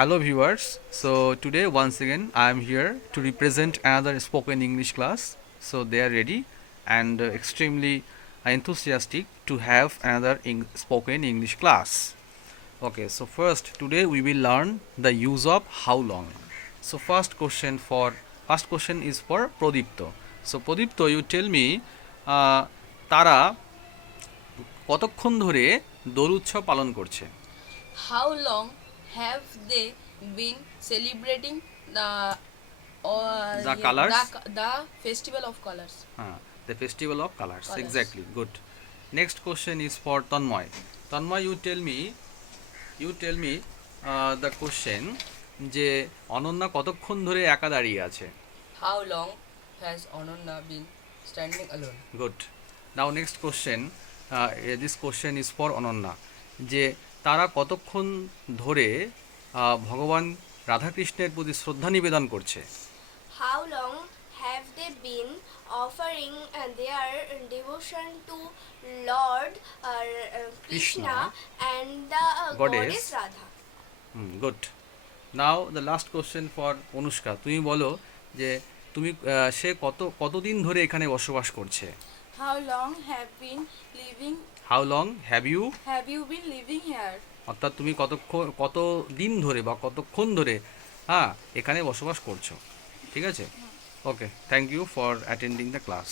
Hello viewers. So today once again I am here to represent another spoken English class. So they are ready and extremely enthusiastic to have another spoken English class. Okay, so first today we will learn the use of how long. So first question is for Prodipto. So Prodipto, you tell me তারা কতক্ষণ ধরে দোল উৎসব পালন করছে? How long have they been celebrating The colors? the festival of colors? The festival of colors. Colors. Exactly. Good. Next question is for Tanmoy. Tanmoy, you tell me the question যে অনন্যা কতক্ষণ ধরে একা দাঁড়িয়ে আছে? How long has Ananya been standing alone? Good. Now next question. This question is for Ananya যে তারা কতক্ষণ ধরে ভগবান রাধাকৃষ্ণের প্রতি শ্রদ্ধা নিবেদন করছে? How long have they been offering their devotion to Lord Krishna and the goddess Radha? Good. Now the last question for Anushka. তুমি বলো যে তুমি সে কতদিন ধরে এখানে বসবাস করছে? How long have been living? How long have you been living here? অর্থাৎ তুমি কত দিন ধরে বা কতক্ষণ ধরে এখানে বসবাস করছো, ঠিক আছে? Okay, thank you for attending the class.